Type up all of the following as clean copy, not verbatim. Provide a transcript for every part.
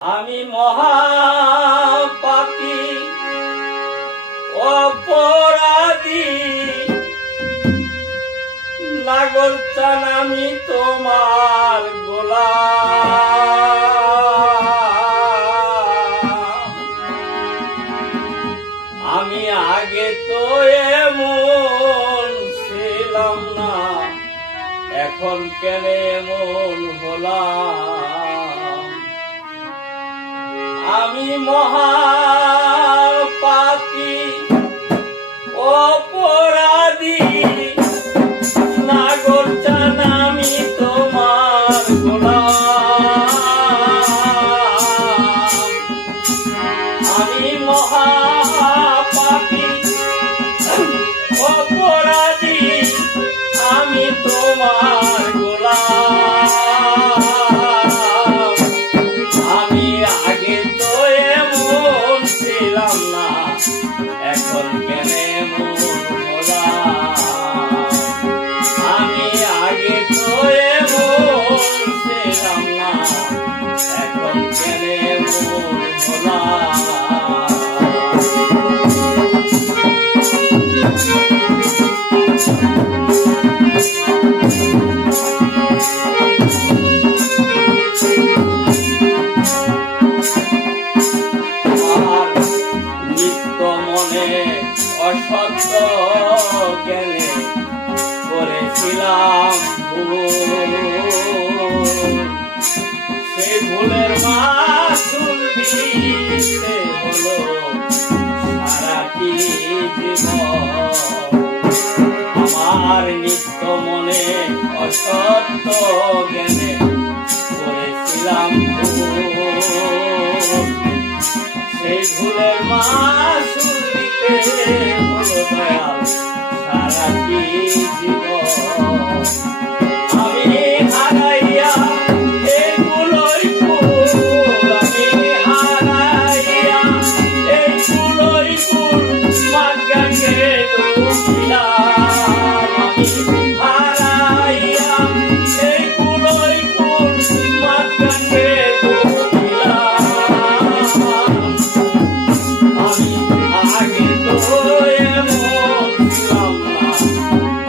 আমি মহাপাপী অপরাধী নাগর চান আমি তোমার গোলাম। আমি আগে তো এমন ছিলাম না, এখন কেন এমন হলাম। আমি মহাপাপী অপরাধী নাগর চান আমি তোমার গোলাম। আমি মহাপাপী অপরাধী আমি তোমার গোলাম। আমি আগে তো এমন ছিলাম না, এখন কেন এমন হলাম। আমি আগে তো এমন ছিলাম না, এখন কেন এমন হলাম। অসত্য জ্ঞানে করেছিলাম সেই ভুলের মাসুল দিতে হলো সারাটি জীবন। আমার নিত্য মনে অসত্য জ্ঞানে করেছিলাম সেই ভুলের মাসুল হলো দয়াল সারাটি জীবন। আমি হারাইয়া এগুলোই ফুল, আমি হারাইয়া এগুলোই ফুল মাঝখানে ডুবিলাম। আমি হারাইয়া এগুলোই ফুল মাঝখানে ডুবিলাম। আমি আগে তো এমন ছিলাম না,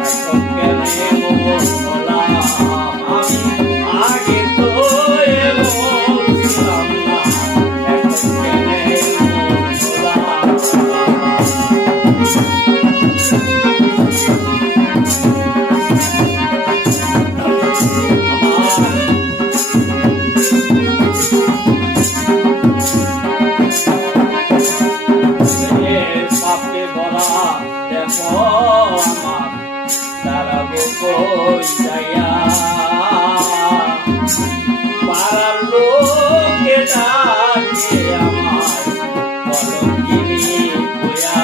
এখন কেন এমন হলাম। আমি আগে তো এমন ছিলাম না, এখন কেন এমন হলাম। পাপে ভরা দেহ আমার দাঁড়াবো কই যাইয়া। পাড়ার লোকে ডাকে আমার কলঙ্কিনী হইয়া।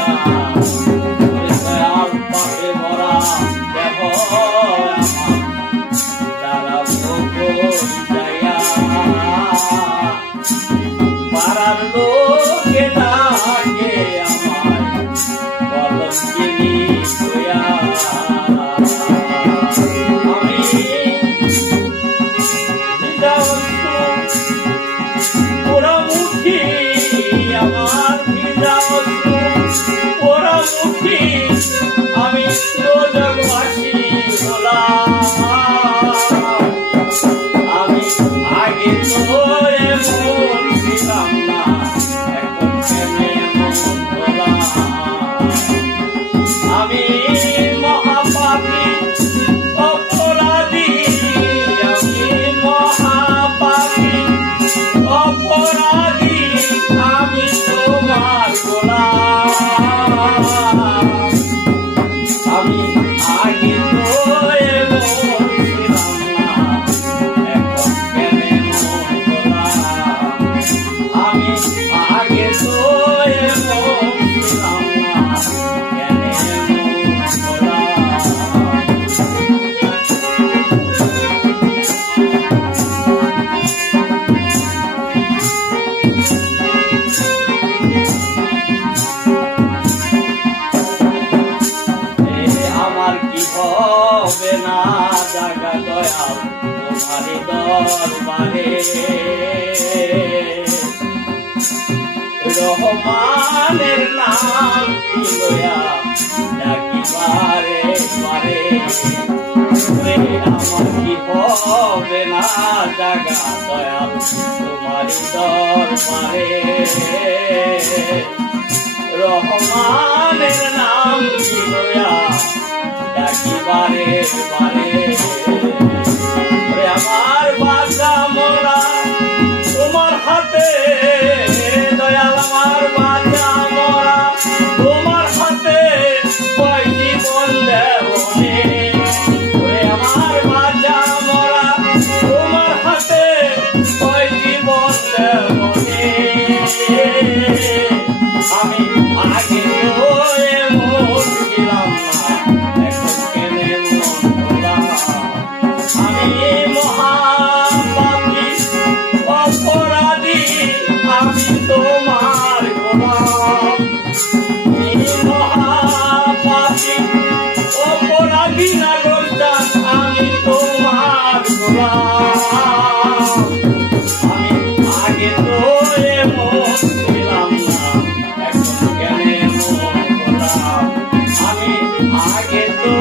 পাপে ভরা দেহ আমার দাঁড়াবো কই যাইয়া। পাড়ার লোকে ডাকে আমার কলঙ্কিনী হইয়া। আমি পোড়ামুখী, আমার ভিজা পোড়ামুখী আমি জগবাসী হলাম। আমি আগে তো এমন ছিলাম না, এখন কেন এমন হলাম। আমি মহাপাপী অপরাধী, আমি মহাপাপী অপরাধী আমি তোমার গোলাম। আমি আগে তো এমন ছিলাম না, এখন কেন এমন হলাম। আমি আগে তো এমন ছিলাম না, কেন এমন হলাম। আমার কি হবে না জাগা দয়াল তোমারই দরবারে। রহমানের নাম কি লয়া ডাকি বারে বারে ওরে আমার কি হবে না জাগা দয়াল তোমারি দরবারে রহমানের নাম কি লয়া ডাকি বারে বারে ওরে আমার বাঁচা মরা তোমার হাতে দয়াল আমার বাঁচা মরা তোমার হাতে কয় জীবন দেবনে ওরে আমার বাঁচা মরা তোমার হাতে কয় জীবন দেবনে আমি আগে তো এমন ছিলাম না এখন কেনে মন ভোলা আমি মহাপাপী অপরাধী আমি তোমার গোলাম আমি মহাপাপী অপরাধী নাগরদান আমি তোমার গোলাম আমি আগে তো এমন ছিলাম না এখন কেন মন গোলাম আমি আগে তো